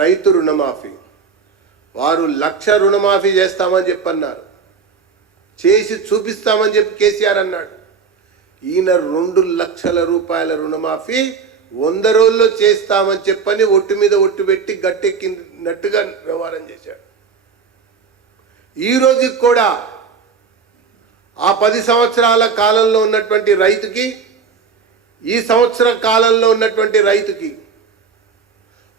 రైతు రుణమాఫీ వారు 1,00,000 రుణమాఫీ చేస్తామని చెప్పన్నారు, చేసి చూపిస్తామని చెప్పి కేసీఆర్ అన్నాడు. ఈయన 2 లక్షల రూపాయల రుణమాఫీ 100 రోజుల్లో చేస్తామని చెప్పని ఒట్టు మీద ఒట్టు పెట్టి గట్టెక్కినట్టుగా వ్యవహారం చేశాడు. ఈ రోజుకి కూడా ఆ 10 సంవత్సరాల కాలంలో ఉన్నటువంటి రైతుకి, ఈ సంవత్సర కాలంలో ఉన్నటువంటి రైతుకి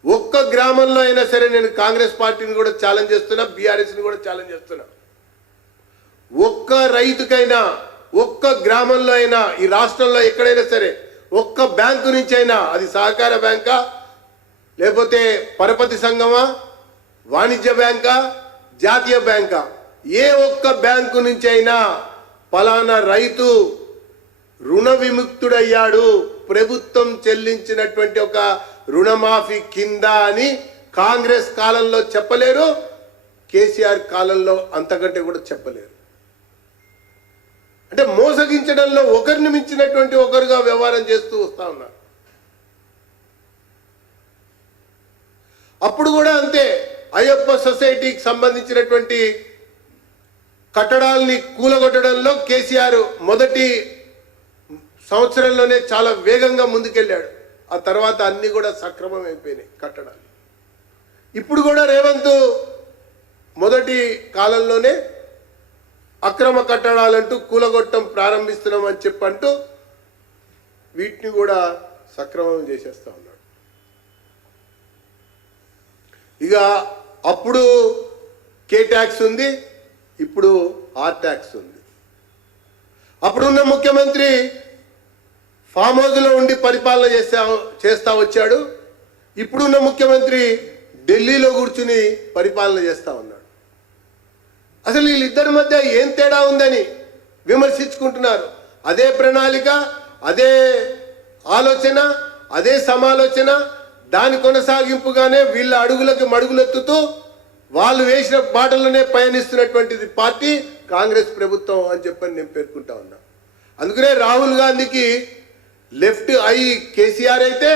ఒక్క గ్రామంలో అయినా సరే, నేను కాంగ్రెస్ పార్టీని కూడా ఛాలెంజ్ చేస్తున్నా, బీఆర్ఎస్ని కూడా ఛాలెంజ్ చేస్తున్నా, ఒక్క రైతుకైనా ఒక్క గ్రామంలో అయినా ఈ రాష్ట్రంలో ఎక్కడైనా సరే ఒక్క బ్యాంకు నుంచి అయినా, అది సహకార బ్యాంకా లేకపోతే పరపతి సంఘమా, వాణిజ్య బ్యాంకా, జాతీయ బ్యాంకా, ఏ ఒక్క బ్యాంకు నుంచి అయినా పలానా రైతు రుణ విముక్తుడయ్యాడు, ప్రభుత్వం చెల్లించినటువంటి ఒక రుణమాఫీ కింద అని కాంగ్రెస్ కాలంలో చెప్పలేరు, కేసీఆర్ కాలంలో అంతకంటే కూడా చెప్పలేరు. అంటే మోసగించడంలో ఒకరిని మించినటువంటి ఒకరుగా వ్యవహారం చేస్తూ వస్తా ఉన్నారు. అప్పుడు కూడా అంతే, అయ్యప్ప సొసైటీకి సంబంధించినటువంటి కట్టడాల్ని కూలగొట్టడంలో కేసీఆర్ మొదటి సంవత్సరంలోనే చాలా వేగంగా ముందుకెళ్ళాడు. ఆ తర్వాత అన్ని కూడా సక్రమం అయిపోయినాయి కట్టడాలు. ఇప్పుడు కూడా రేవంత్ మొదటి కాలంలోనే అక్రమ కట్టడాలంటూ కూలగొట్టడం ప్రారంభిస్తున్నామని చెప్పంటూ వీటిని కూడా సక్రమం చేసేస్తా ఉన్నాడు. ఇక అప్పుడు కే ట్యాక్స్ ఉంది, ఇప్పుడు ఆర్ ట్యాక్స్ ఉంది. అప్పుడున్న ముఖ్యమంత్రి ఫామ్ హౌస్లో ఉండి పరిపాలన చేస్తా వచ్చాడు. ఇప్పుడున్న ముఖ్యమంత్రి ఢిల్లీలో కూర్చుని పరిపాలన చేస్తా ఉన్నాడు. అసలు వీళ్ళిద్దరి మధ్య ఏం తేడా ఉందని విమర్శించుకుంటున్నారు. అదే ప్రణాళిక, అదే ఆలోచన, అదే సమాలోచన, దాని కొనసాగింపుగానే వీళ్ళ అడుగులకు మడుగులెత్తుతూ వాళ్ళు వేసిన బాటలోనే పయనిస్తున్నటువంటిది పార్టీ కాంగ్రెస్ ప్రభుత్వం అని చెప్పని నేను పేర్కొంటా ఉన్నా. అందుకనే రాహుల్ గాంధీకి లెఫ్ట్ ఐ కేసీఆర్ అయితే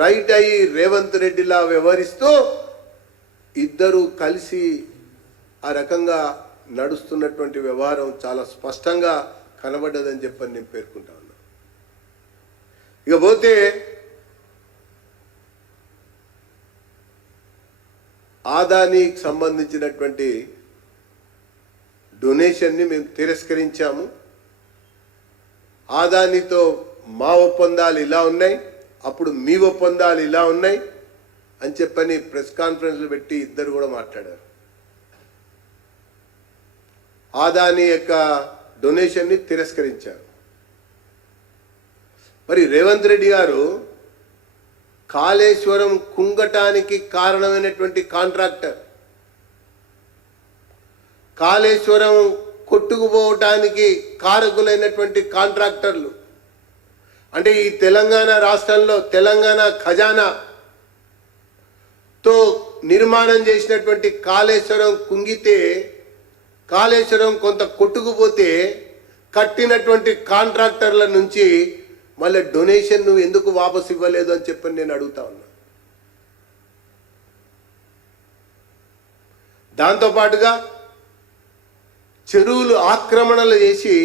రైట్ ఐ రేవంత్ రెడ్డిలా వ్యవహరిస్తూ ఇద్దరు కలిసి ఆ రకంగా నడుస్తున్నటువంటి వ్యవహారం చాలా స్పష్టంగా కనబడ్డదని చెప్పని నేను పేర్కొంటా ఉన్నా. ఇకపోతే ఆదానికి సంబంధించినటువంటి డొనేషన్ని మేము తిరస్కరించాము. ఆదానితో మా ఒప్పందాలు ఇలా ఉన్నాయి, అప్పుడు మీ ఒప్పందాలు ఇలా ఉన్నాయి అని చెప్పని ప్రెస్ కాన్ఫరెన్స్లు పెట్టి ఇద్దరు కూడా మాట్లాడారు. ఆదాని యొక్క డొనేషన్ని తిరస్కరించారు. మరి రేవంత్ రెడ్డి గారు కాళేశ్వరం కుంగటానికి కారణమైనటువంటి కాంట్రాక్టర్, కాళేశ్వరం కొట్టుకుపోవటానికి కారకులైనటువంటి కాంట్రాక్టర్లు, అంటే ఈ తెలంగాణ రాష్ట్రంలో తెలంగాణ ఖజానాతో నిర్మాణం చేసినటువంటి కాళేశ్వరం కుంగితే, కాళేశ్వరం కొంత కొట్టుకుపోతే కట్టినటువంటి కాంట్రాక్టర్ల నుంచి మళ్ళీ డొనేషన్ నువ్వు ఎందుకు వాపసు ఇవ్వలేదు అని చెప్పని నేను అడుగుతా ఉన్నా. దాంతోపాటుగా చెరువులు ఆక్రమణలు చేసి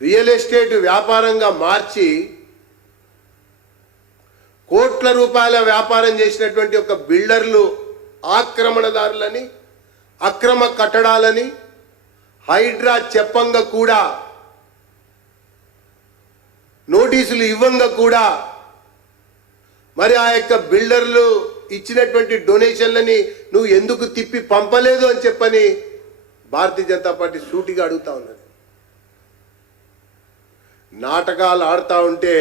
రియల్ ఎస్టేట్ వ్యాపారంగా మార్చి కోట్ల రూపాయల వ్యాపారం చేసినటువంటి ఒక బిల్డర్లు ఆక్రమణదారులని, అక్రమ కట్టడాలని హైడ్రా చెప్పంగా కూడా, నోటీసులు ఇవ్వంగా కూడా మరి ఆ యొక్క బిల్డర్లు ఇచ్చినటువంటి డొనేషన్లని నువ్వు ఎందుకు తిప్పి పంపలేదు అని చెప్పని భారతీయ జనతా పార్టీ సూటిగా అడుగుతా ఉన్నది. నాటకాలు ఆడుతూ ఉంటే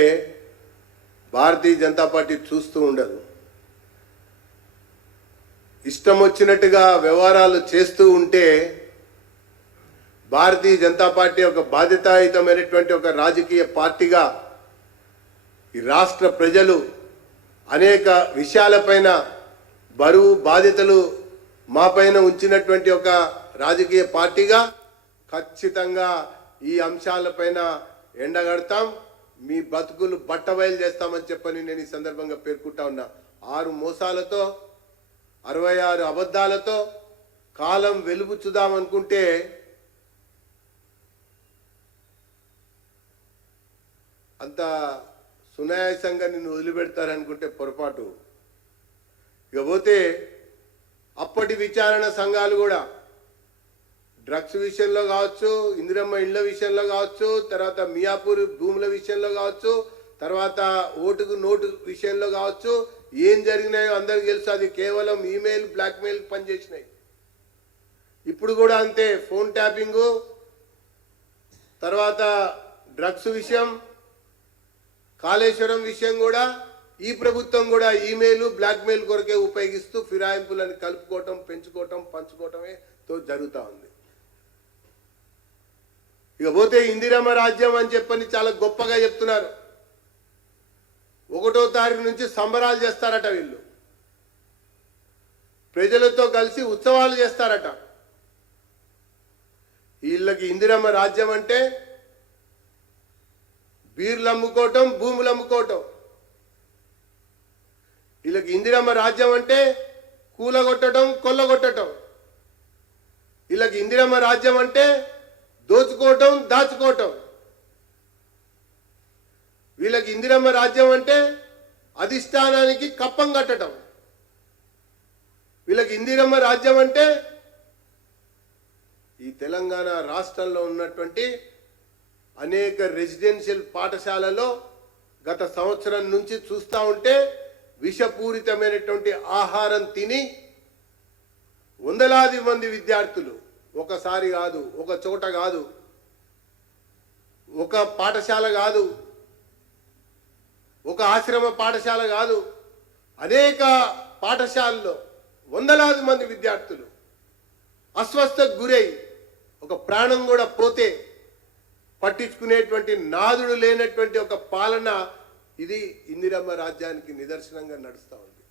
భారతీయ జనతా పార్టీ చూస్తూ ఉండదు. ఇష్టం వచ్చినట్టుగా వ్యవహారాలు చేస్తూ ఉంటే భారతీయ జనతా పార్టీ ఒక బాధ్యతాయుతమైనటువంటి ఒక రాజకీయ పార్టీగా ఈ రాష్ట్ర ప్రజలు అనేక విషయాలపైన బరువు బాధ్యతలు మా పైన ఉంచినటువంటి ఒక రాజకీయ పార్టీగా ఖచ్చితంగా ఈ అంశాలపైన ఎండగడతాం, మీ బతుకులు బట్టబయలు చేస్తామని చెప్పని నేను ఈ సందర్భంగా పేర్కొంటా ఉన్నా. 6 మోసాలతో 66 అబద్ధాలతో కాలం వెలుబుచ్చుదామనుకుంటే అంత సునాయాసంగా నిన్ను వదిలిపెడతారనుకుంటే పొరపాటు. ఇకపోతే అప్పటి విచారణ సంఘాలు కూడా డ్రగ్స్ విషయంలో కావచ్చు, ఇందిరమ్మ ఇళ్ల విషయంలో కావచ్చు, తర్వాత మియాపూర్ భూముల విషయంలో కావచ్చు, తర్వాత ఓటుకు నోటు విషయంలో కావచ్చు, ఏం జరిగినాయో అందరికీ తెలుసు. అది కేవలం ఈమెయిల్ బ్లాక్మెయిల్ పనిచేసినాయి. ఇప్పుడు కూడా అంతే. ఫోన్ ట్యాపింగు, తర్వాత డ్రగ్స్ విషయం, కాళేశ్వరం విషయం కూడా ఈ ప్రభుత్వం కూడా ఈమెయిల్ బ్లాక్మెయిల్ కొరకే ఉపయోగిస్తూ ఫిరాయింపులను కలుపుకోవటం, పెంచుకోవటం, పంచుకోవటమే జరుగుతూ ఉంది. ఇకపోతే ఇందిరమ్మ రాజ్యం అని చెప్పని చాలా గొప్పగా చెప్తున్నారు. 1వ తారీఖు నుంచి సంబరాలు చేస్తారట వీళ్ళు. ప్రజలతో కలిసి ఉత్సవాలు చేస్తారట. వీళ్ళకి ఇందిరమ్మ రాజ్యం అంటే బీర్లు అమ్ముకోవటం, భూములు అమ్ముకోవటం. వీళ్ళకి ఇందిరమ్మ రాజ్యం అంటే కూలగొట్టడం, కొల్లగొట్టడం. వీళ్ళకి ఇందిరమ్మ రాజ్యం అంటే దోచుకోవటం, దాచుకోవటం. వీళ్ళకి ఇందిరమ్మ రాజ్యం అంటే అధిష్టానానికి కప్పం కట్టడం. వీళ్ళకి ఇందిరమ్మ రాజ్యం అంటే ఈ తెలంగాణ రాష్ట్రంలో ఉన్నటువంటి అనేక రెసిడెన్షియల్ పాఠశాలలో గత సంవత్సరం నుంచి చూస్తూ ఉంటే విషపూరితమైనటువంటి ఆహారం తిని వందలాది మంది విద్యార్థులు, ఒకసారి కాదు, ఒక చోట కాదు, ఒక పాఠశాల కాదు, ఒక ఆశ్రమ పాఠశాల కాదు, అనేక పాఠశాలల్లో వందలాది మంది విద్యార్థులు అస్వస్థకు గురై ఒక ప్రాణం కూడా పోతే పట్టించుకునేటువంటి నాదుడు లేనటువంటి ఒక పాలన ఇది ఇందిరమ్మ రాజ్యానికి నిదర్శనంగా నడుస్తూ ఉంది.